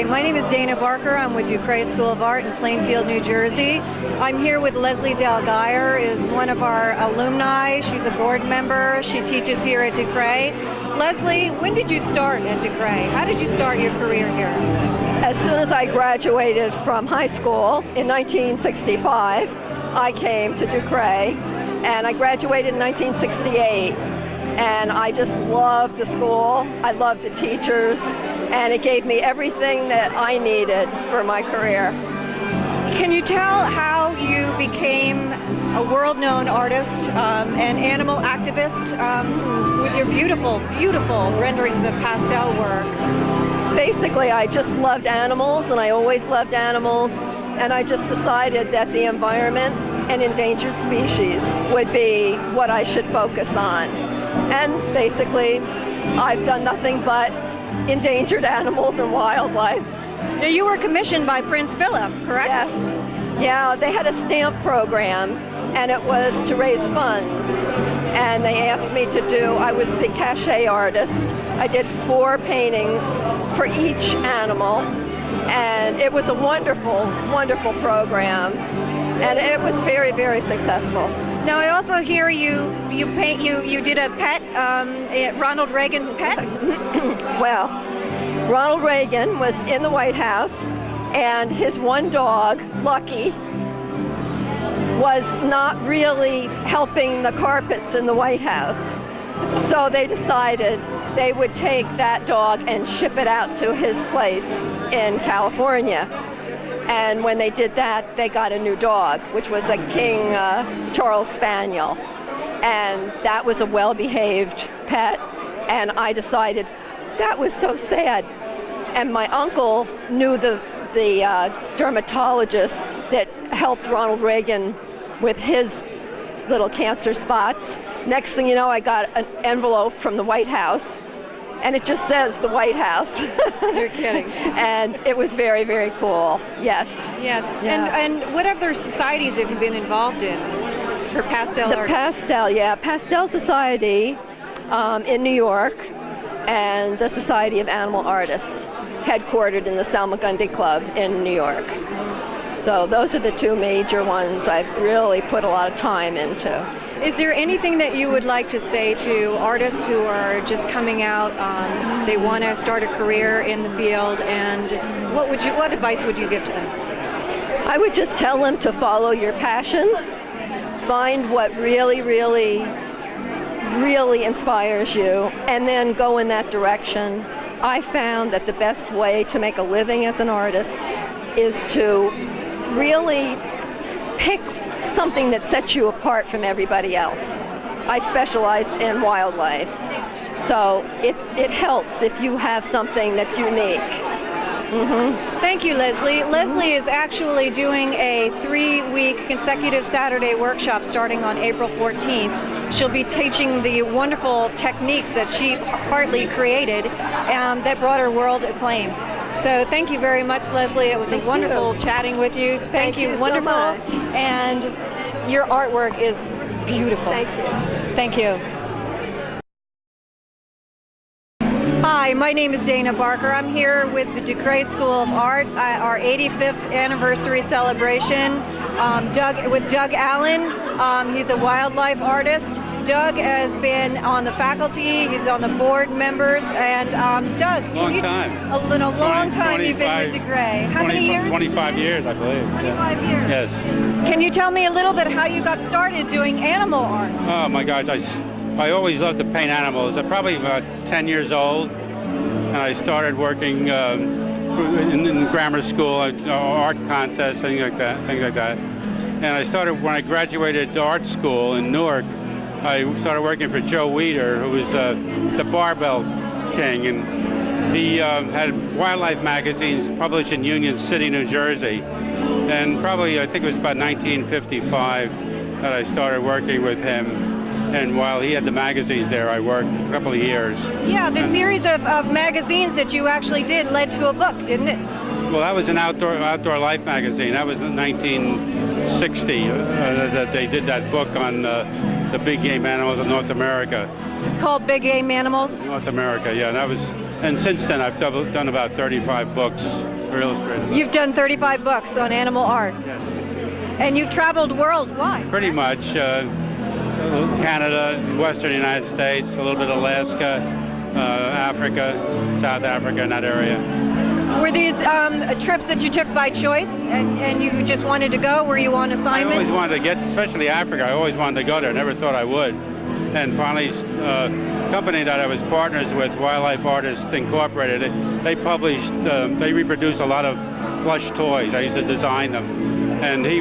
Hi, my name is Dana Barker. I'm with Ducre School of Art in Plainfield, New Jersey. I'm here with Leslie Dalgeyer, is one of our alumni. She's a board member. She teaches here at Ducre. Leslie, when did you start at Ducre? How did you start your career here? As soon as I graduated from high school in 1965, I came to Ducre, and I graduated in 1968. And I just loved the school, I loved the teachers, and it gave me everything that I needed for my career. Can you tell how you became a world-known artist, an animal activist, with your beautiful, beautiful renderings of pastel work? Basically, I just loved animals, and I always loved animals, and I just decided that the environment and endangered species would be what I should focus on. And basically, I've done nothing but endangered animals and wildlife. Now, you were commissioned by Prince Philip, correct? Yes. Yeah, they had a stamp program, and it was to raise funds. And they asked me to do, I was the cachet artist. I did 4 paintings for each animal. And it was a wonderful, wonderful program. And it was very, very successful. Now, I also hear you did a pet, Ronald Reagan's pet? Well, Ronald Reagan was in the White House, and his one dog, Lucky, was not really helping the carpets in the White House. So they decided they would take that dog and ship it out to his place in California. And when they did that, they got a new dog, which was a King Charles Spaniel. And that was a well-behaved pet. And I decided that was so sad. And my uncle knew the dermatologist that helped Ronald Reagan with his little cancer spots. Next thing you know, I got an envelope from the White House. And it just says the White House. You're kidding. And it was very, very cool. Yes. Yes. Yeah. And what other societies have you been involved in for pastel art? Pastel Society in New York, and the Society of Animal Artists, headquartered in the Salmagundi Club in New York. So those are the 2 major ones I've really put a lot of time into. Is there anything that you would like to say to artists who are just coming out, they want to start a career in the field, and what advice would you give to them? I would just tell them to follow your passion, find what really, really, really inspires you, and then go in that direction. I found that the best way to make a living as an artist is to really pick something that sets you apart from everybody else. I specialized in wildlife, so it helps if you have something that's unique. Mm-hmm. Thank you, Leslie. Leslie is actually doing a 3-week consecutive Saturday workshop starting on April 14th. She'll be teaching the wonderful techniques that she partly created that brought her world acclaim. So thank you very much, Leslie. It was wonderful chatting with you. Thank you. Wonderful. So much. And your artwork is beautiful. Thank you. Thank you. Hi, my name is Dana Barker. I'm here with the Ducre School of Art, our 85th anniversary celebration. With Doug Allen. He's a wildlife artist. Doug has been on the faculty, he's on the board members, and Doug, long time you've been with Ducre. How many years? 25 years, I believe. 25 years. Yes. Can you tell me a little bit how you got started doing animal art? Oh my gosh, I always loved to paint animals. I'm probably about 10 years old, and I started working in grammar school, art contests, things like that. And I started when I graduated art school in Newark. I started working for Joe Weider, who was the Barbell King, and he had wildlife magazines published in Union City, New Jersey. And probably, I think it was about 1955 that I started working with him. And while he had the magazines there, I worked a couple of years. Yeah, the series of magazines that you actually did led to a book, didn't it? Well, that was an outdoor life magazine. That was in 1960 that they did that book on the big game animals of North America. It's called Big Game Animals? North America, yeah. That was, and since then I've done about 35 books for Illustrated. You've done 35 books on animal art. Yes. And you've traveled worldwide. Pretty much. Canada, Western United States, a little bit of Alaska, Africa, South Africa, in that area. Were these trips that you took by choice and you just wanted to go? Were you on assignment? I always wanted to get, especially Africa, I always wanted to go there. Never thought I would. And finally, the company that I was partners with, Wildlife Artists Incorporated, they published, they reproduced a lot of plush toys. I used to design them. And the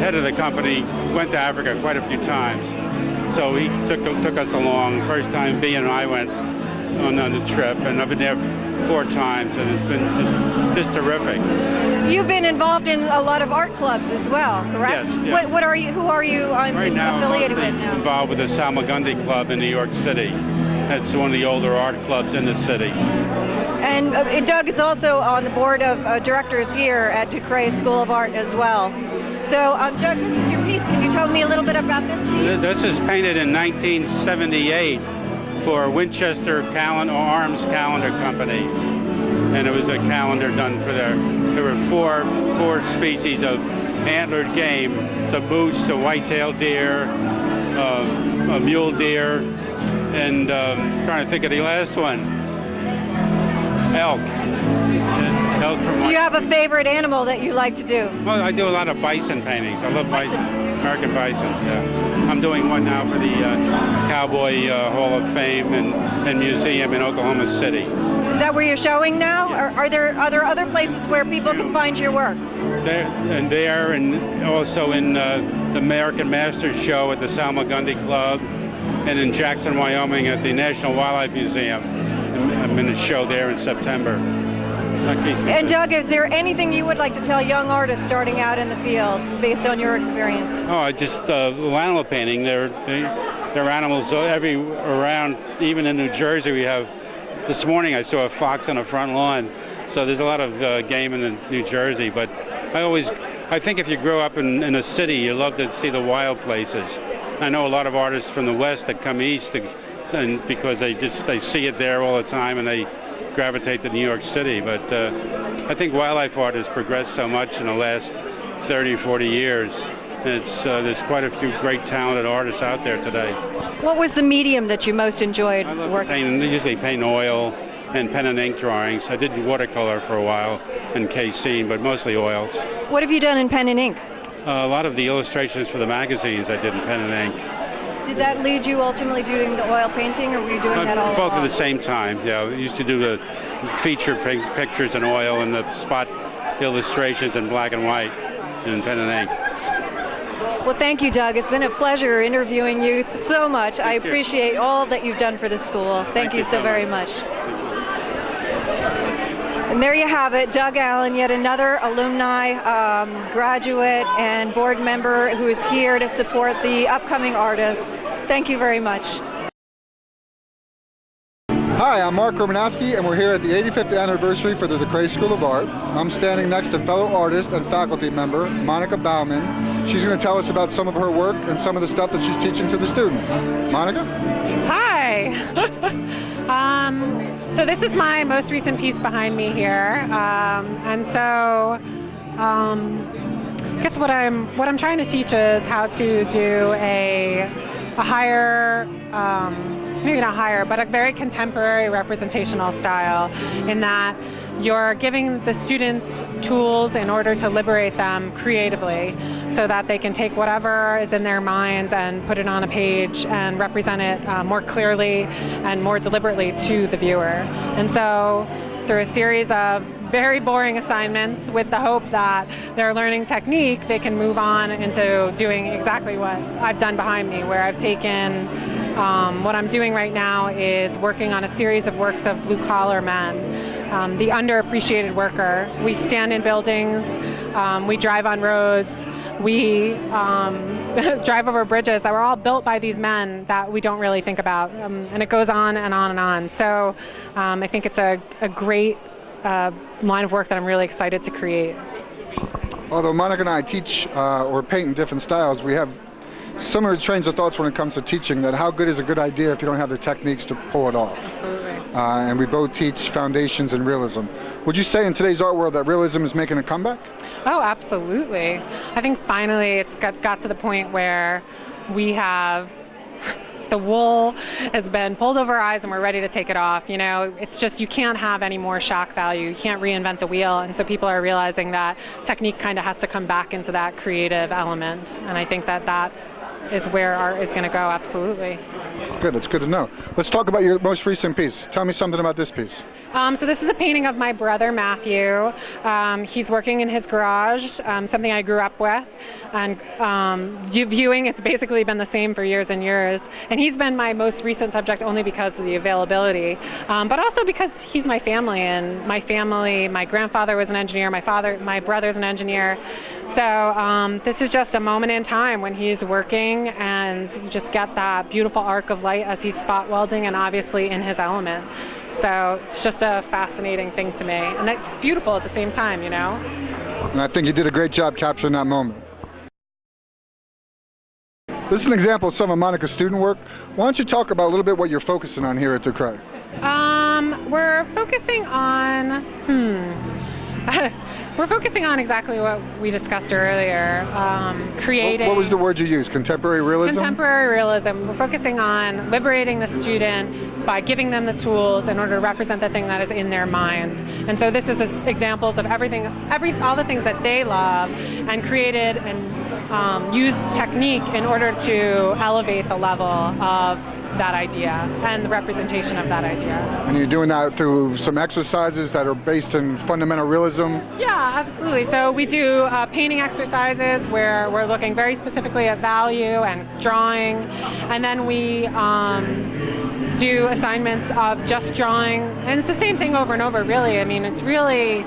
head of the company went to Africa quite a few times. So he took us along. First time B and I went on the trip, and I've been there 4 times, and it's been just terrific. You've been involved in a lot of art clubs as well, correct? Yes. Yeah. What are you? Who are you right now, affiliated I'm with now? Involved with the Salmagundi Club in New York City. That's one of the older art clubs in the city. And Doug is also on the board of directors here at DeCray School of Art as well. So, Doug, this is your piece. Can you tell me a little bit about this piece? This is painted in 1978 for Winchester Arms Calendar Company. And it was a calendar done for there were four species of antlered game. It's a moose, a white-tailed deer, a mule deer, and trying to think of the last one. Elk. Do you have a favorite animal that you like to do? Well, I do a lot of bison paintings. I love bison, American bison. Yeah. I'm doing one now for the Cowboy Hall of Fame and Museum in Oklahoma City. Is that where you're showing now? Yeah. Or are there other places where people can find your work? There and also in the American Masters Show at the Salmagundi Club, and in Jackson, Wyoming at the National Wildlife Museum. I'm in a show there in September. And Doug, is there anything you would like to tell young artists starting out in the field based on your experience? Oh, just animal painting. There are animals around. Even in New Jersey, we have. This morning, I saw a fox on a front lawn. So there's a lot of game in New Jersey. But I think if you grow up in a city, you love to see the wild places. I know a lot of artists from the West that come east, and because they see it there all the time, and they gravitate to New York City. But I think wildlife art has progressed so much in the last 30, 40 years. There's quite a few great talented artists out there today. What was the medium that you most enjoyed working? I usually paint oil and pen and ink drawings. I did watercolor for a while and casein, but mostly oils. What have you done in pen and ink? A lot of the illustrations for the magazines I did in pen and ink. Did that lead you ultimately doing the oil painting, or were you doing that all both along? at the same time? Yeah, we used to do the feature pictures in oil and the spot illustrations in black and white in pen and ink. Well, thank you, Doug. It's been a pleasure interviewing you so much. I appreciate all that you've done for the school. Thank you so very much. And there you have it, Doug Allen, yet another alumni, graduate, and board member who is here to support the upcoming artists. Thank you very much. Hi, I'm Mark Romanowski, and we're here at the 85th anniversary for the DeCray School of Art. I'm standing next to fellow artist and faculty member, Monica Bauman. She's going to tell us about some of her work and some of the stuff that she's teaching to the students. Monica? Hi! So this is my most recent piece behind me here. I guess what I'm trying to teach is how to do a higher, maybe not higher, but a very contemporary representational style, in that you're giving the students tools in order to liberate them creatively so that they can take whatever is in their minds and put it on a page and represent it more clearly and more deliberately to the viewer. And so through a series of very boring assignments with the hope that they're learning technique, they can move on into doing exactly what I've done behind me, where I've taken what I'm doing right now is working on a series of works of blue-collar men the underappreciated worker. We stand in buildings, we drive on roads, we drive over bridges that were all built by these men that we don't really think about, and it goes on and on and on. So I think it's a great line of work that I'm really excited to create. Although Monica and I teach or paint in different styles, we have similar trains of thoughts when it comes to teaching, that how good is a good idea if you don't have the techniques to pull it off. Absolutely. And we both teach foundations in realism. Would you say in today's art world that realism is making a comeback? Oh, absolutely. I think finally it's got to the point where we have the wool has been pulled over our eyes and we're ready to take it off. You know, it's just, you can't have any more shock value. You can't reinvent the wheel. And so people are realizing that technique kind of has to come back into that creative element. And I think that that is where art is going to go, absolutely. Good, that's good to know. Let's talk about your most recent piece. Tell me something about this piece. So this is a painting of my brother, Matthew. He's working in his garage, something I grew up with. And viewing, it's basically been the same for years and years. And he's been my most recent subject only because of the availability, but also because he's my family. And my grandfather was an engineer, my brother's an engineer. So this is just a moment in time when he's working, and you just get that beautiful arc of light as he's spot welding and obviously in his element. So it's just a fascinating thing to me, and it's beautiful at the same time, you know? And I think you did a great job capturing that moment. This is an example of some of Monica's student work. Why don't you talk about a little bit what you're focusing on here at DeCray? We're focusing on, we're focusing on exactly what we discussed earlier, creating... What was the word you used? Contemporary realism? Contemporary realism. We're focusing on liberating the student by giving them the tools in order to represent the thing that is in their minds. And so this is examples of all the things that they love, and created and used technique in order to elevate the level of that idea and the representation of that idea. And you're doing that through some exercises that are based in fundamental realism? Yeah, absolutely. So we do painting exercises where we're looking very specifically at value and drawing, and then we do assignments of just drawing, and it's the same thing over and over, really. I mean, it's really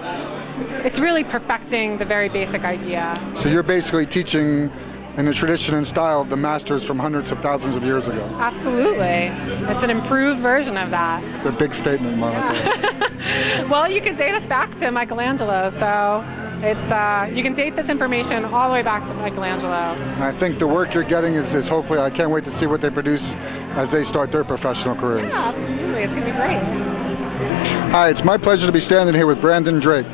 perfecting the very basic idea. So you're basically teaching in the tradition and style of the masters from hundreds of thousands of years ago. Absolutely. It's an improved version of that. It's a big statement, Monica. Yeah. Well, you can date us back to Michelangelo, so it's you can date this information all the way back to Michelangelo. And I think the work you're getting is hopefully, I can't wait to see what they produce as they start their professional careers. Yeah, absolutely. It's going to be great. Hi, it's my pleasure to be standing here with Brandon Drake.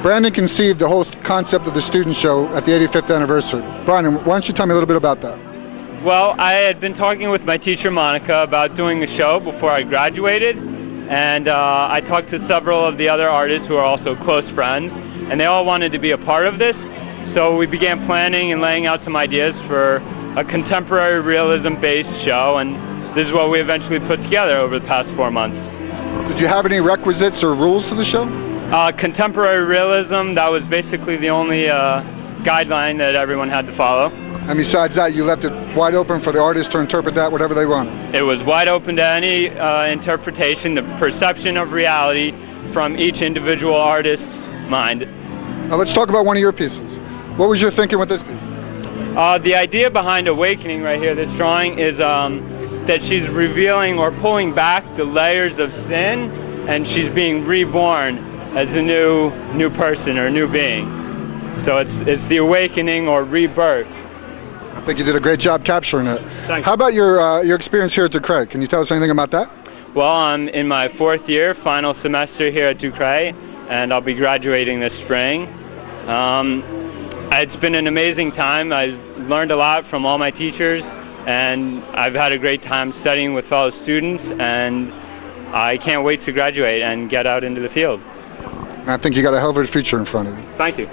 Brandon conceived the whole concept of the student show at the 85th anniversary. Brandon, why don't you tell me a little bit about that? Well, I had been talking with my teacher, Monica, about doing a show before I graduated, and I talked to several of the other artists who are also close friends, and they all wanted to be a part of this. So we began planning and laying out some ideas for a contemporary realism-based show, and this is what we eventually put together over the past 4 months. Did you have any requisites or rules to the show? Contemporary realism, that was basically the only guideline that everyone had to follow. And besides that, you left it wide open for the artists to interpret that whatever they want. It was wide open to any interpretation, the perception of reality from each individual artist's mind. Now let's talk about one of your pieces. What was your thinking with this piece? The idea behind Awakening right here, this drawing, is that she's revealing or pulling back the layers of sin, and she's being reborn as a new person or new being. So it's the awakening or rebirth. I think you did a great job capturing it. Thanks. How about your experience here at DeCray? Can you tell us anything about that? Well, I'm in my 4th year, final semester here at DeCray, and I'll be graduating this spring. It's been an amazing time. I've learned a lot from all my teachers, and I've had a great time studying with fellow students, and I can't wait to graduate and get out into the field. And I think you got a hell of a future in front of you. Thank you.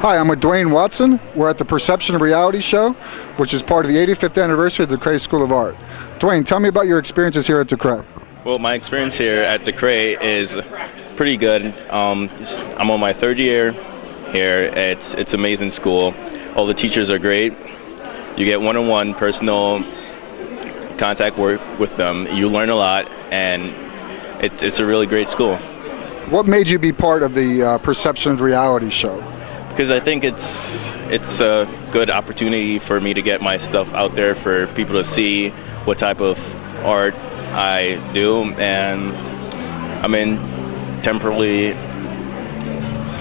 Hi, I'm with Dwayne Watson. We're at the Perception of Reality show, which is part of the 85th anniversary of the DeCray School of Art. Dwayne, tell me about your experiences here at DeCray. Well, my experience here at DeCray is pretty good. I'm on my 3rd year here. It's amazing school. All the teachers are great. You get one-on-one personal contact work with them. You learn a lot, and it's a really great school. What made you be part of the Perception of Reality show? Because I think it's a good opportunity for me to get my stuff out there for people to see what type of art I do, and I'm in temporary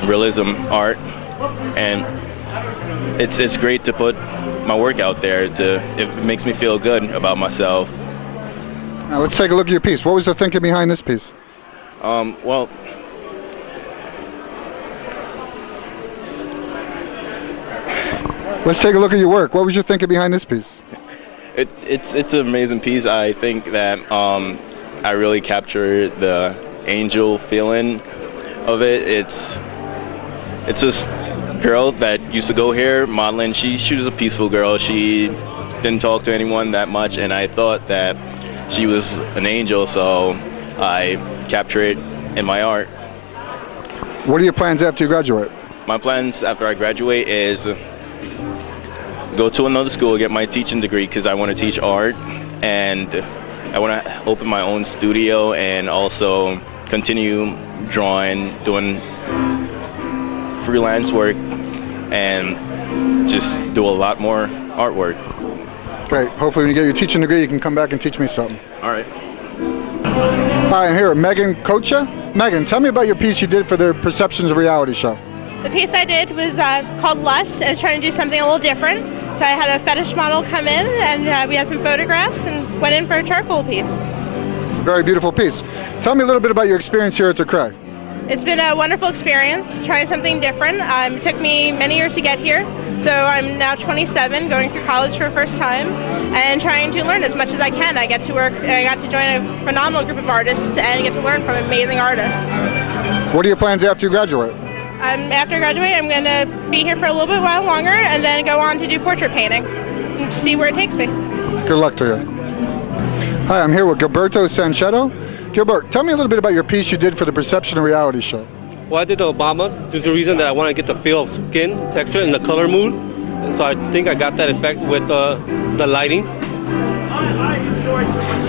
realism art, and it's great to put my work out there. It makes me feel good about myself. Now let's take a look at your piece. What was the thinking behind this piece? Well, let's take a look at your work. What was your thinking behind this piece? it's an amazing piece. I think that I really capture the angel feeling of it. It's this girl that used to go here modeling. She was a peaceful girl. She didn't talk to anyone that much, and I thought that she was an angel, so I capture it in my art. What are your plans after you graduate? My plans after I graduate is go to another school, get my teaching degree, because I want to teach art, and I want to open my own studio and also continue drawing, doing freelance work, and just do a lot more artwork. Great. Hopefully when you get your teaching degree, you can come back and teach me something. All right. Hi, I'm here with Megan Kocha. Megan, tell me about your piece you did for the Perceptions of Reality show. The piece I did was called Lust, and trying to do something a little different. So I had a fetish model come in, and we had some photographs and went in for a charcoal piece. It's a very beautiful piece. Tell me a little bit about your experience here at the Cray. It's been a wonderful experience, trying something different. It took me many years to get here, so I'm now 27, going through college for the first time, and trying to learn as much as I can. I got to join a phenomenal group of artists and get to learn from amazing artists. What are your plans after you graduate? After I graduate, I'm going to be here for a little bit while longer, and then go on to do portrait painting and see where it takes me. Good luck to you. Hi, I'm here with Gilberto Sanchetto. Gilbert, tell me a little bit about your piece you did for the Perception of Reality show. Well, I did the Obama due to the reason that I want to get the feel of skin texture and the color mood. And so I think I got that effect with the lighting.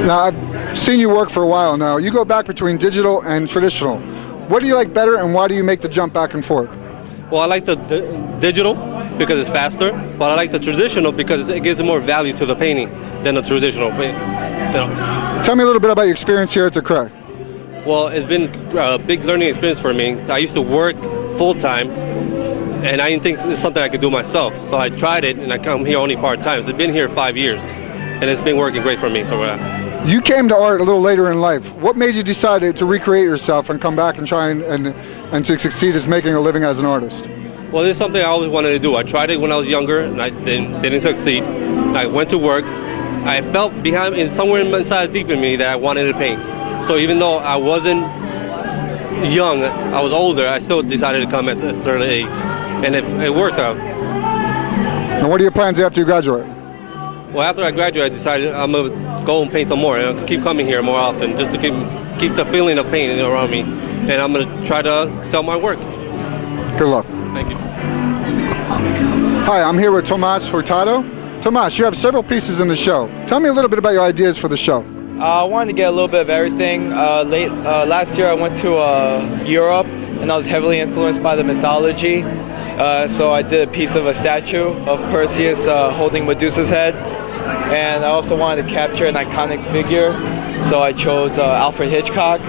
Now, I've seen you work for a while now. You go back between digital and traditional. What do you like better, and why do you make the jump back and forth? Well, I like the digital because it's faster, but I like the traditional because it gives more value to the painting than the traditional painting. Tell me a little bit about your experience here at the Cray. Well, it's been a big learning experience for me. I used to work full-time, and I didn't think it's something I could do myself. So I tried it, and I come here only part-time. So I've been here 5 years, and it's been working great for me. So you came to art a little later in life. What made you decide to recreate yourself and come back and try and to succeed as making a living as an artist? Well, this is something I always wanted to do. I tried it when I was younger, and I didn't succeed. I went to work. I felt somewhere inside deep in me that I wanted to paint. So even though I wasn't young, I was older, I still decided to come at a certain age. And it worked out. And what are your plans after you graduate? Well, after I graduate, I decided I'm going to go and paint some more, and keep coming here more often, just to keep the feeling of painting around me. And I'm going to try to sell my work. Good luck. Thank you. Hi, I'm here with Tomas Hurtado. Tomas, you have several pieces in the show. Tell me a little bit about your ideas for the show. I wanted to get a little bit of everything. Last year I went to Europe, and I was heavily influenced by the mythology. So I did a piece of a statue of Perseus holding Medusa's head. And I also wanted to capture an iconic figure, so I chose Alfred Hitchcock.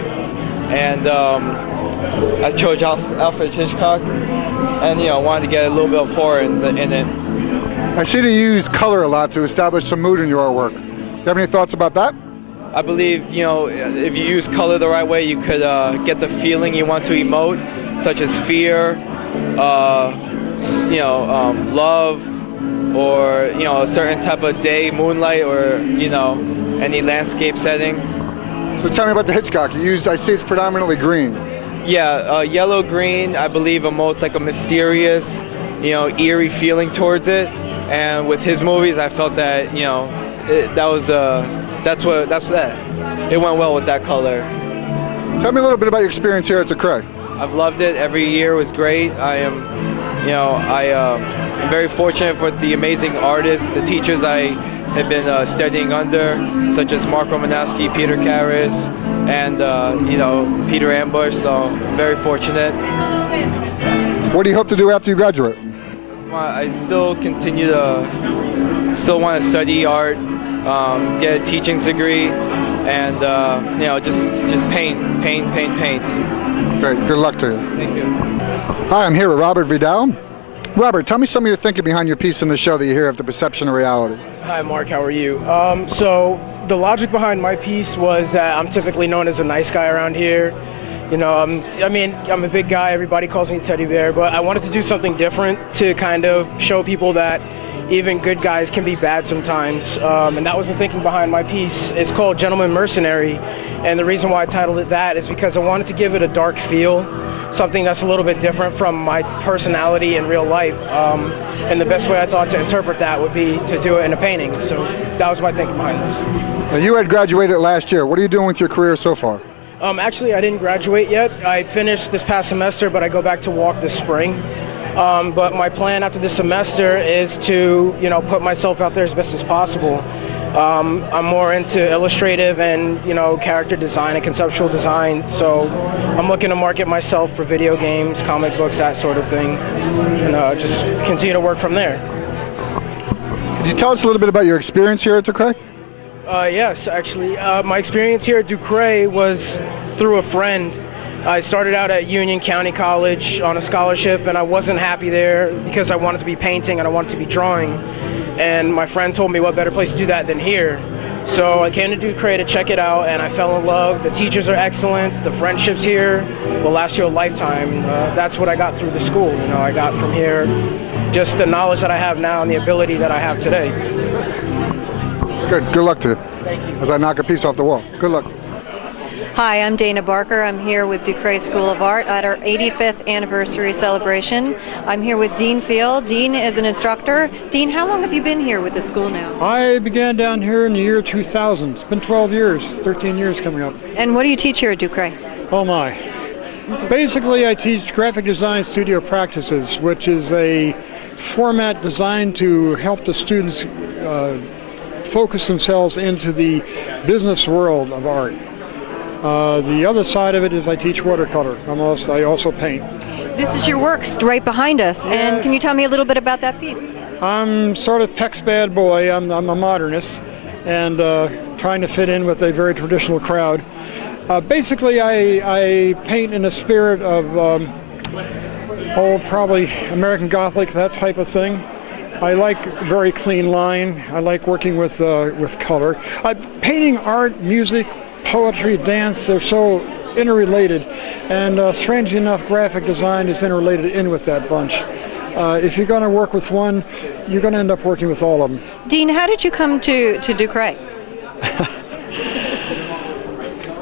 And I chose Alfred Hitchcock, and wanted to get a little bit of horror in it. I see that you use color a lot to establish some mood in your artwork. Do you have any thoughts about that? I believe, if you use color the right way, you could get the feeling you want to emote, such as fear, love, or a certain type of day, moonlight, or any landscape setting. So tell me about the Hitchcock. I see it's predominantly green. Yeah, yellow green, I believe, emotes like a mysterious, eerie feeling towards it. And with his movies, I felt that that's that. It went well with that color. Tell me a little bit about your experience here at the Cray. I've loved it. Every year was great. I I'm very fortunate for the amazing artists, the teachers I have been studying under, such as Mark Romanowski, Peter Karras, and Peter Ambush. So I'm very fortunate. What do you hope to do after you graduate? I still continue to want to study art, get a teaching degree, and just paint. Great. Good luck to you. Thank you. Hi, I'm here with Robert Vidal. Robert, tell me some of your thinking behind your piece in the show that you hear of the perception of reality. Hi, Mark. How are you? So the logic behind my piece was that I'm typically known as a nice guy around here. You know, I'm a big guy. Everybody calls me a teddy bear, but I wanted to do something different to kind of show people that even good guys can be bad sometimes. And that was the thinking behind my piece. It's called Gentleman Mercenary. And the reason why I titled it that is because I wanted to give it a dark feel, something that's a little bit different from my personality in real life. And the best way I thought to interpret that would be to do it in a painting. So that was my thinking behind this. Now, you had graduated last year. What are you doing with your career so far? Actually, I didn't graduate yet. I finished this past semester, but I go back to walk this spring. But my plan after this semester is to, put myself out there as best as possible. I'm more into illustrative and, character design and conceptual design. So I'm looking to market myself for video games, comic books, that sort of thing, and just continue to work from there. Could you tell us a little bit about your experience here at Ducray? Yes, actually. My experience here at Ducray was through a friend. I started out at Union County College on a scholarship, and I wasn't happy there because I wanted to be painting and I wanted to be drawing. And my friend told me what better place to do that than here. So I came to Ducray to check it out, and I fell in love. The teachers are excellent. The friendships here will last you a lifetime. That's what I got through the school. I got from here just the knowledge that I have now and the ability that I have today. Good luck to you. Thank you. As I knock a piece off the wall. Good luck. Hi, I'm Dana Barker. I'm here with Ducray School of Art at our 85th anniversary celebration. I'm here with Dean Field. Dean is an instructor. Dean, how long have you been here with the school now? I began down here in the year 2000. It's been 12 years, 13 years coming up. And what do you teach here at Ducray? Oh my. Basically, I teach graphic design studio practices, which is a format designed to help the students focus themselves into the business world of art. The other side of it is I teach watercolor. I also paint. This is your work right behind us. Yes. And can you tell me a little bit about that piece? I'm sort of Peck's bad boy. I'm a modernist and trying to fit in with a very traditional crowd. Basically, I paint in the spirit of, probably American Gothic, that type of thing. I like very clean line. I like working with color. Painting, art, music, poetry, dance, they're so interrelated. And strangely enough, graphic design is interrelated in with that bunch. If you're going to work with one, you're going to end up working with all of them. Dean, how did you come to Ducray?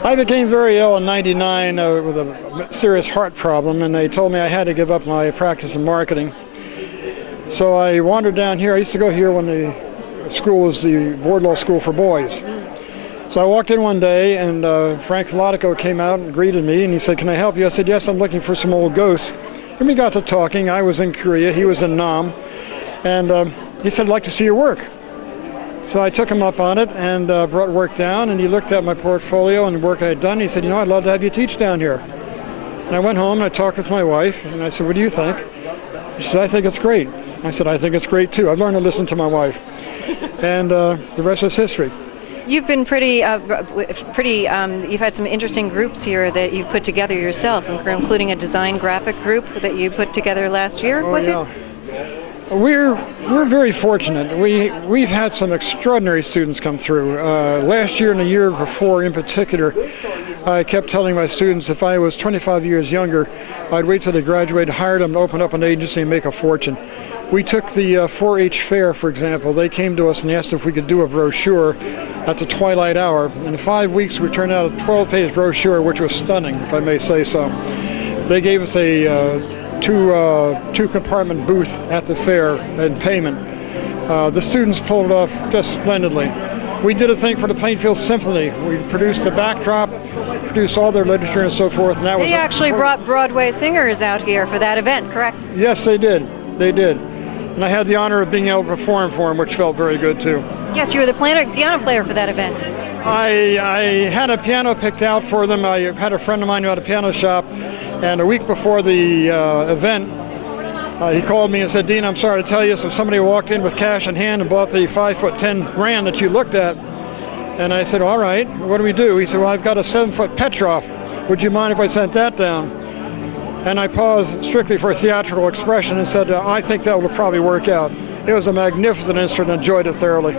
I became very ill in '99 with a serious heart problem, and they told me I had to give up my practice in marketing. So I wandered down here. I used to go here when the school was the Wardlaw School for Boys. So I walked in one day, and Frank Latico came out and greeted me, and he said, "Can I help you?" I said, "Yes, I'm looking for some old ghosts." And we got to talking. I was in Korea, he was in Nam, and he said, "I'd like to see your work." So I took him up on it and brought work down, and he looked at my portfolio and the work I had done. He said, "I'd love to have you teach down here." And I went home and I talked with my wife, and I said, "What do you think?" She said, "I think it's great." I said, "I think it's great too." I've learned to listen to my wife. And the rest is history. You've been pretty, you've had some interesting groups here that you've put together yourself, including a design graphic group that you put together last year, was it? We're very fortunate. We've had some extraordinary students come through. Last year and the year before in particular, I kept telling my students if I was 25 years younger, I'd wait till they graduated, hire them to open up an agency and make a fortune. We took the 4-H fair, for example. They came to us and asked if we could do a brochure at the twilight hour. In 5 weeks, we turned out a 12-page brochure, which was stunning, if I may say so. They gave us a two-compartment booth at the fair in payment. The students pulled it off just splendidly. We did a thing for the Plainfield Symphony. We produced the backdrop, produced all their literature and so forth. And that they actually brought Broadway singers out here for that event, correct? Yes, they did. They did. And I had the honor of being able to perform for him, which felt very good too. Yes, you were the piano player for that event. I had a piano picked out for them. I had a friend of mine who had a piano shop, and a week before the event, he called me and said, "Dean, I'm sorry to tell you, so somebody walked in with cash in hand and bought the 5'10" grand that you looked at." And I said, "All right, what do we do?" He said, "Well, I've got a 7-foot Petrov. Would you mind if I sent that down?" And I paused strictly for a theatrical expression and said, "I think that will probably work out." It was a magnificent instrument, enjoyed it thoroughly.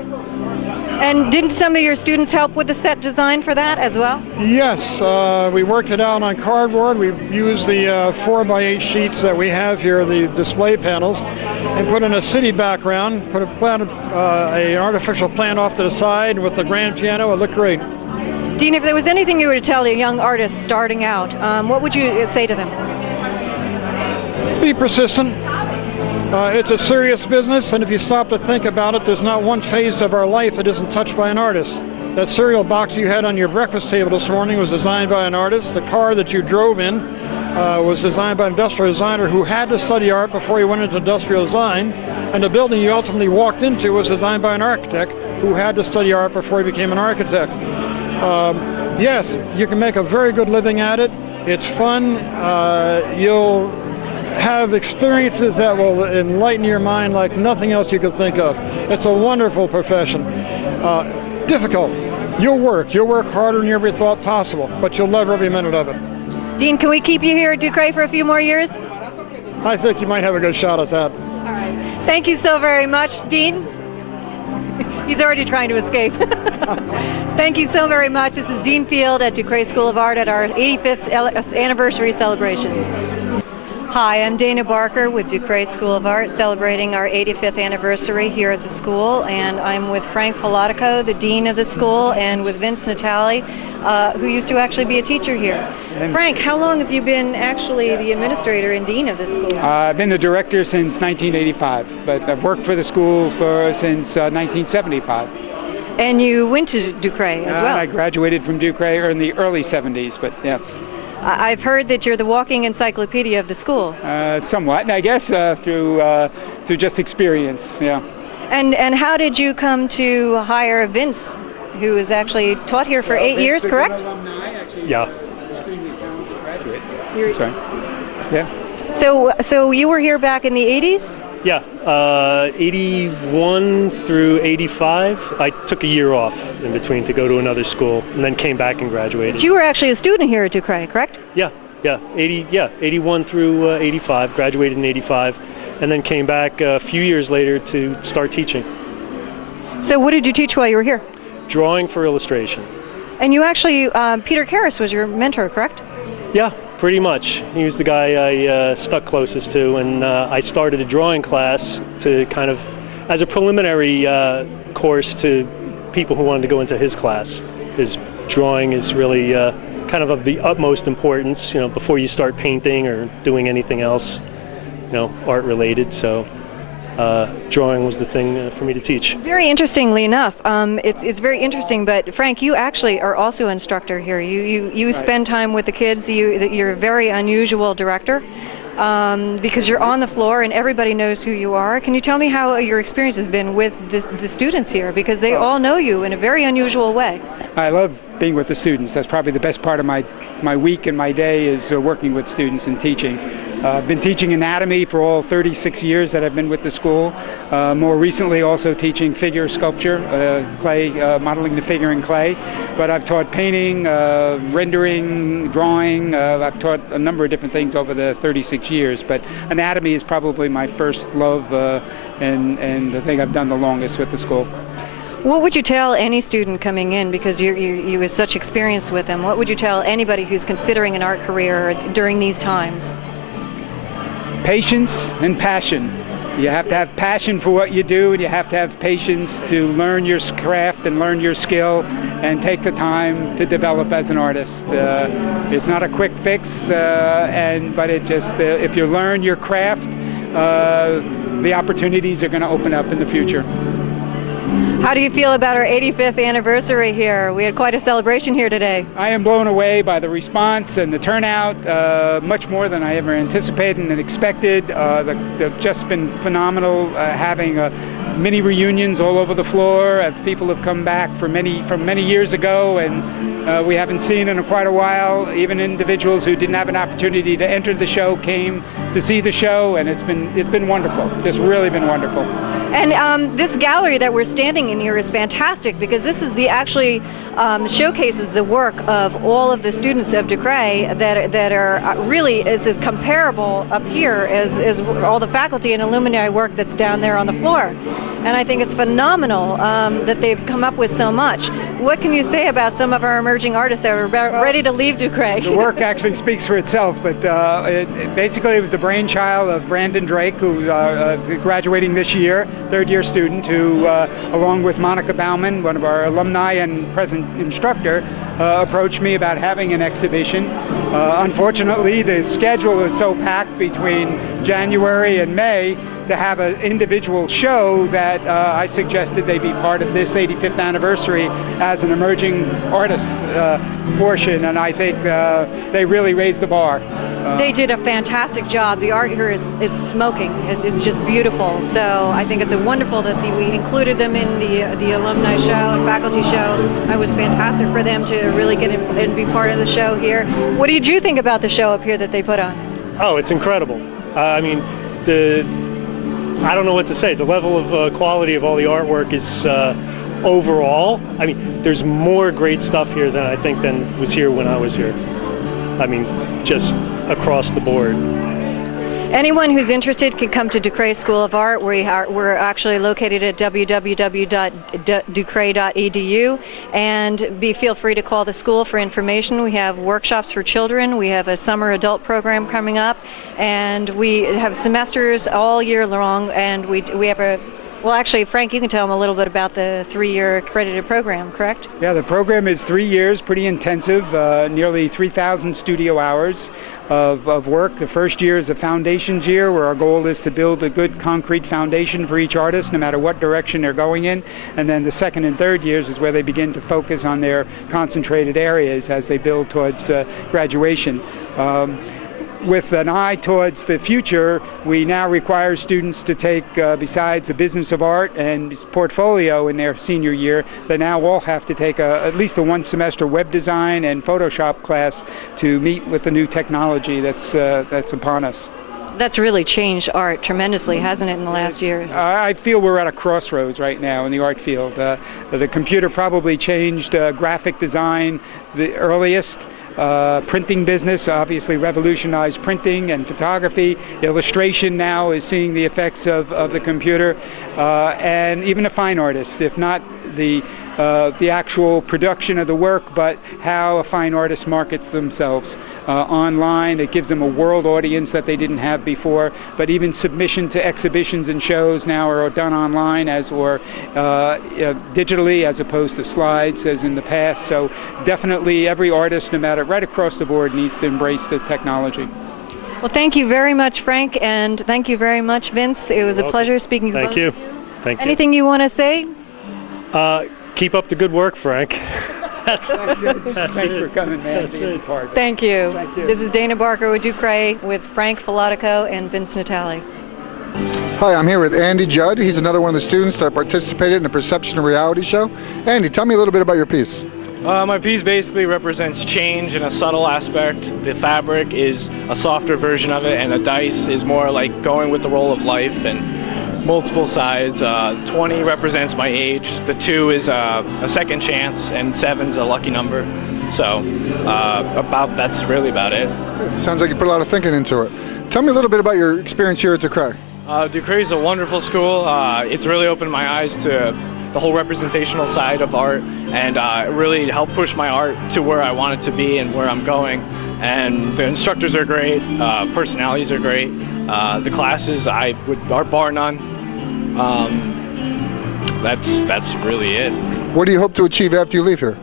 And didn't some of your students help with the set design for that as well? Yes, we worked it out on cardboard. We used the 4x8 sheets that we have here, the display panels, and put in a city background, planted an artificial plant off to the side with the grand piano. It looked great. Dean, if there was anything you were to tell a young artist starting out, what would you say to them? Be persistent. It's a serious business, and if you stop to think about it, there's not one phase of our life that isn't touched by an artist. That cereal box you had on your breakfast table this morning was designed by an artist. The car that you drove in was designed by an industrial designer who had to study art before he went into industrial design. And the building you ultimately walked into was designed by an architect who had to study art before he became an architect. Yes, you can make a very good living at it. It's fun. You'll have experiences that will enlighten your mind like nothing else you could think of. It's a wonderful profession. Difficult. You'll work harder than you ever thought possible, but you'll love every minute of it. Dean, can we keep you here at Ducre for a few more years? I think you might have a good shot at that. All right. Thank you so very much, Dean. He's already trying to escape. Thank you so very much. This is Dean Field at Ducre School of Art at our 85th anniversary celebration. Hi, I'm Dana Barker with Ducre School of Art, celebrating our 85th anniversary here at the school, and I'm with Frank Filatico, the dean of the school, and with Vince Natale, who used to actually be a teacher here. And Frank, how long have you been actually the administrator and dean of this school? I've been the director since 1985, but I've worked for the school since 1975. And you went to Ducre as well? I graduated from Ducre in the early 70s, but yes. I've heard that you're the walking encyclopedia of the school. Somewhat, I guess, through just experience, yeah. And how did you come to hire Vince, who has actually taught here for 8 years, correct? Yeah. Extremely talented graduate. Sorry. Yeah. So you were here back in the 80s? Yeah, 81 through 85. I took a year off in between to go to another school, and then came back and graduated. But you were actually a student here at Ducre, correct? Yeah, 81 through 85. Graduated in 85, and then came back a few years later to start teaching. So what did you teach while you were here? Drawing for illustration. And you actually, Peter Karras was your mentor, correct? Yeah. Pretty much. He was the guy I stuck closest to, and I started a drawing class to kind of, as a preliminary course to people who wanted to go into his class. His drawing is really kind of the utmost importance, before you start painting or doing anything else, art related. So drawing was the thing for me to teach. Very interestingly enough, it's very interesting, but Frank, you actually are also an instructor here. You spend time with the kids. You're a very unusual director because you're on the floor and everybody knows who you are. Can you tell me how your experience has been with the students here, because they all know you in a very unusual way? I love being with the students. That's probably the best part of my week and my day is working with students and teaching. I've been teaching anatomy for all 36 years that I've been with the school. More recently also teaching figure sculpture, clay, modeling the figure in clay. But I've taught painting, rendering, drawing. I've taught a number of different things over the 36 years. But anatomy is probably my first love and the thing I've done the longest with the school. What would you tell any student coming in, because you have such experience with them, what would you tell anybody who's considering an art career during these times? Patience and passion. You have to have passion for what you do, and you have to have patience to learn your craft and learn your skill and take the time to develop as an artist. It's not a quick fix, but it just, if you learn your craft, the opportunities are going to open up in the future. How do you feel about our 85th anniversary here? We had quite a celebration here today. I am blown away by the response and the turnout, much more than I ever anticipated and expected. They've just been phenomenal, having mini reunions all over the floor. People have come back from many years ago, and we haven't seen in quite a while. Even individuals who didn't have an opportunity to enter the show came to see the show, and it's been wonderful. Just really been wonderful. And this gallery that we're standing in here is fantastic, because this is actually showcases the work of all of the students of DeCray that are really is as comparable up here as all the faculty and alumni work that's down there on the floor. And I think it's phenomenal that they've come up with so much. What can you say about some of our emerging artists that are ready to leave DeCray? The work actually speaks for itself, but basically it was the brainchild of Brandon Drake, who is graduating this year, third-year student, who, along with Monica Bauman, one of our alumni and present instructor, approached me about having an exhibition. Unfortunately, the schedule is so packed between January and May to have an individual show that I suggested they be part of this 85th anniversary as an emerging artist portion, and I think they really raised the bar. They did a fantastic job. The art here is smoking. It's just beautiful. So I think it's wonderful that we included them in the alumni show and faculty show. It was fantastic for them to really get in and be part of the show here. What did you think about the show up here that they put on? Oh, it's incredible. I mean, I don't know what to say. The level of quality of all the artwork is overall. I mean, there's more great stuff here than was here when I was here. I mean, just across the board. Anyone who's interested can come to DeCray School of Art. We're actually located at www.decray.edu, and feel free to call the school for information. We have workshops for children. We have a summer adult program coming up, and we have semesters all year long, and we have well, actually, Frank, you can tell them a little bit about the 3-year accredited program, correct? Yeah, the program is 3 years, pretty intensive, nearly 3,000 studio hours of work. The first year is a foundations year, where our goal is to build a good concrete foundation for each artist, no matter what direction they're going in. And then the second and third years is where they begin to focus on their concentrated areas as they build towards graduation. With an eye towards the future, we now require students to take, besides a business of art and portfolio in their senior year, they now all have to take at least a one-semester web design and Photoshop class to meet with the new technology that's upon us. That's really changed art tremendously, hasn't it, in the last year? I feel we're at a crossroads right now in the art field. The computer probably changed graphic design the earliest. Printing business obviously revolutionized printing and photography. Illustration now is seeing the effects of the computer, and even a fine artist, if not the actual production of the work, but how a fine artist markets themselves online. It gives them a world audience that they didn't have before. But even submission to exhibitions and shows now are done online or digitally, as opposed to slides as in the past. So definitely every artist, no matter right across the board, needs to embrace the technology. Well, thank you very much, Frank, and thank you very much, Vince. It was a pleasure speaking to both of you. Thank you. Anything you want to say? Keep up the good work, Frank. Thanks for coming, man. Thank you. This is Dana Barker with DeCray with Frank Filatico and Vince Natale. Hi, I'm here with Andy Judd. He's another one of the students that participated in the Perception of Reality show. Andy, tell me a little bit about your piece. My piece basically represents change in a subtle aspect. The fabric is a softer version of it, and the dice is more like going with the roll of life and multiple sides. 20 represents my age, the 2 is a second chance, and 7's a lucky number. So that's really about it. Sounds like you put a lot of thinking into it. Tell me a little bit about your experience here at DeCray. DeCray is a wonderful school. It's really opened my eyes to the whole representational side of art, and it really helped push my art to where I want it to be and where I'm going. And the instructors are great, personalities are great. The classes are bar none. That's really it. What do you hope to achieve after you leave here?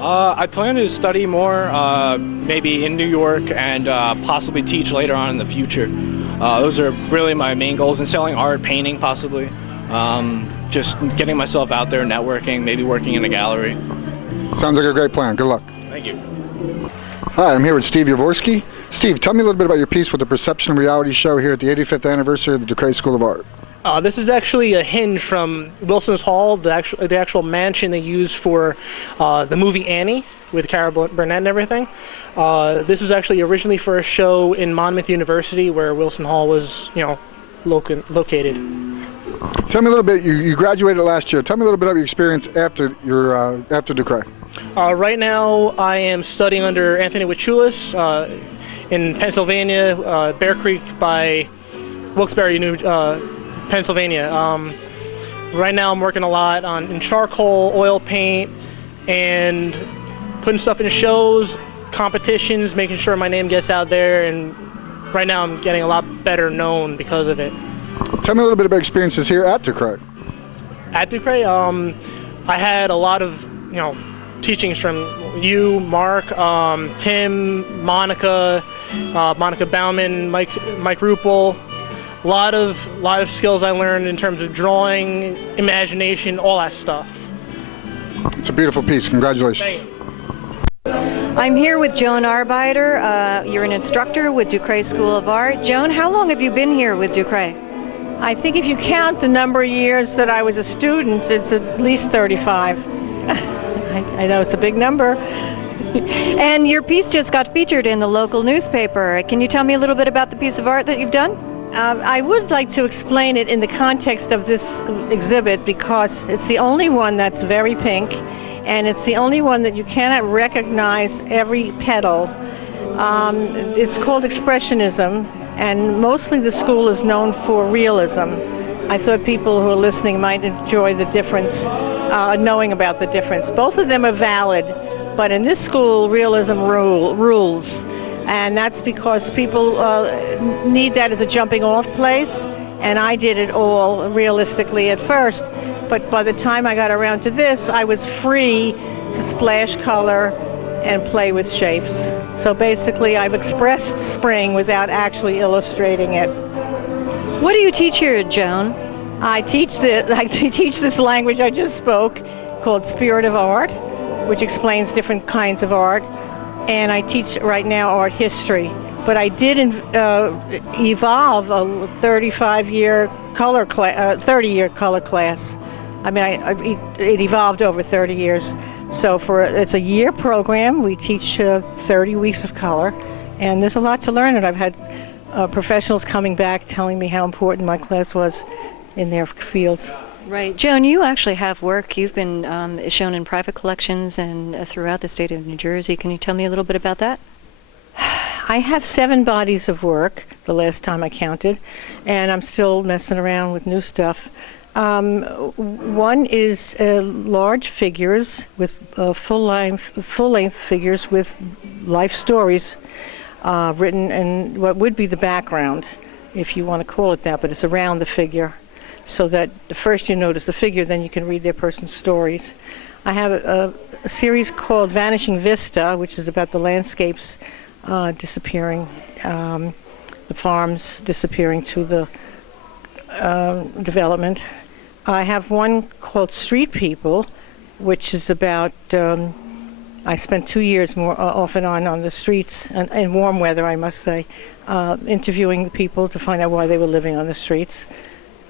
I plan to study more, maybe in New York, and possibly teach later on in the future. Those are really my main goals, and selling art, painting possibly. just getting myself out there, networking, maybe working in a gallery. Sounds like a great plan. Good luck. Thank you. Hi, I'm here with Steve Yavorsky. Steve, tell me a little bit about your piece with the Perception Reality Show here at the 85th anniversary of the Ducre School of Art. This is actually a hinge from Wilson's Hall, the actual mansion they used for the movie Annie with Cara Burnett and everything. This was actually originally for a show in Monmouth University where Wilson Hall was, located. Tell me a little bit, you graduated last year. Tell me a little bit about your experience after after Ducre. Right now I am studying under Anthony Wachoulis in Pennsylvania, Bear Creek by Wilkes-Barre, Pennsylvania. Right now I'm working a lot in charcoal, oil paint, and putting stuff in shows, competitions, making sure my name gets out there, and right now I'm getting a lot better known because of it. Tell me a little bit about experiences here at Ducre. At Ducre, I had a lot of, teachings from you, Mark, Tim, Monica Bauman, Mike Ruppel. A lot of skills I learned in terms of drawing, imagination, all that stuff. It's a beautiful piece. Congratulations. Thank you. I'm here with Joan Arbeiter. You're an instructor with Ducre School of Art. Joan, how long have you been here with Ducre? I think if you count the number of years that I was a student, it's at least 35. I know it's a big number. And your piece just got featured in the local newspaper. Can you tell me a little bit about the piece of art that you've done? I would like to explain it in the context of this exhibit because it's the only one that's very pink, and it's the only one that you cannot recognize every petal. It's called Expressionism, and mostly the school is known for realism. I thought people who are listening might enjoy the difference, knowing about the difference. Both of them are valid, but in this school, realism rules. And that's because people need that as a jumping off place, and I did it all realistically at first. But by the time I got around to this, I was free to splash color and play with shapes. So basically, I've expressed spring without actually illustrating it. What do you teach here, Joan? I teach this language I just spoke called Spirit of Art, which explains different kinds of art. And I teach right now art history. But I did evolve a 35-year color class, 30-year color class. I mean, it evolved over 30 years. So it's a year program. We teach 30 weeks of color, and there's a lot to learn. And I've had professionals coming back telling me how important my class was in their fields. Right. Joan, you actually have work. You've been shown in private collections and throughout the state of New Jersey. Can you tell me a little bit about that? I have 7 bodies of work, the last time I counted, and I'm still messing around with new stuff. One is large figures with full-length figures with life stories written in what would be the background, if you want to call it that, but it's around the figure, so that first you notice the figure, then you can read their person's stories. I have a series called Vanishing Vista, which is about the landscapes disappearing, the farms disappearing to the development. I have one called Street People, which is about, I spent 2 years more off and on the streets, and in warm weather, I must say, interviewing the people to find out why they were living on the streets.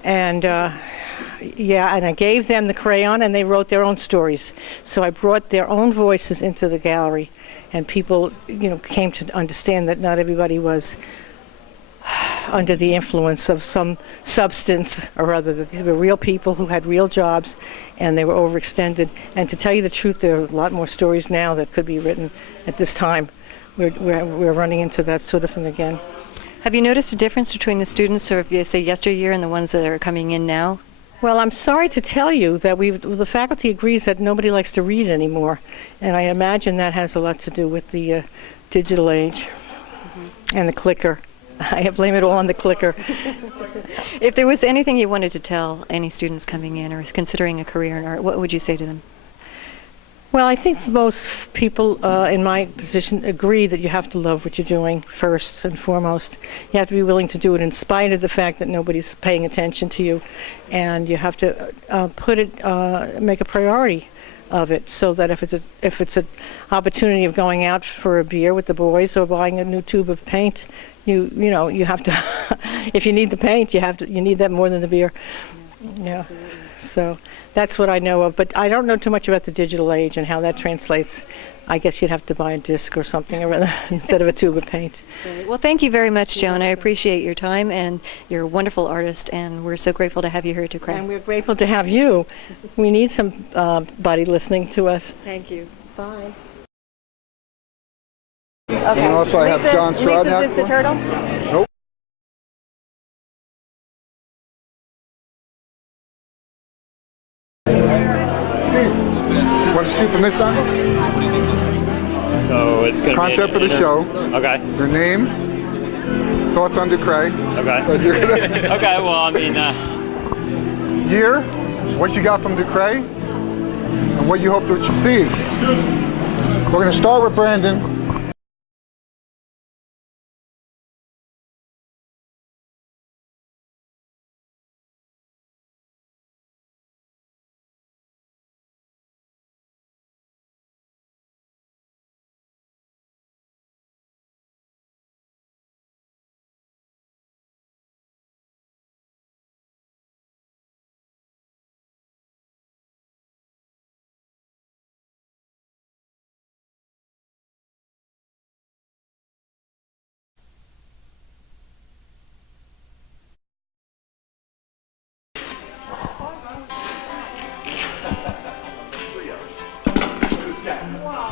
And and I gave them the crayon, and they wrote their own stories. So I brought their own voices into the gallery, and people, came to understand that not everybody was under the influence of some substance or other, that these were real people who had real jobs, and they were overextended. And to tell you the truth, there are a lot more stories now that could be written at this time. We're running into that sort of thing again. Have you noticed a difference between the students of, say, yesteryear and the ones that are coming in now? Well, I'm sorry to tell you that the faculty agrees that nobody likes to read anymore, and I imagine that has a lot to do with the digital age and the clicker. I blame it all on the clicker. If there was anything you wanted to tell any students coming in or considering a career in art, what would you say to them? Well, I think most people in my position agree that you have to love what you're doing first and foremost. You have to be willing to do it in spite of the fact that nobody's paying attention to you, and you have to make a priority of it, so that if it's an opportunity of going out for a beer with the boys or buying a new tube of paint, you have to. If you need the paint, you need that more than the beer. Yeah. So that's what I know of, but I don't know too much about the digital age and how that translates. I guess you'd have to buy a disc or something instead of a tube of paint. Great. Well, thank you very much, Joan. I appreciate your time, and you're a wonderful artist, and we're so grateful to have you here at DeCray. And we're grateful to have you. We need somebody listening to us. Thank you. Bye. Okay. And also I have John Strodnak. Lisa's is the turtle? Nope. Want to shoot from this angle? So it's going to concept for the show. Okay. Your name. Thoughts on DeCray. Okay. Okay. Well, I mean. Year. What you got from DeCray, and what you hope to achieve. Steve. We're going to start with Brandon.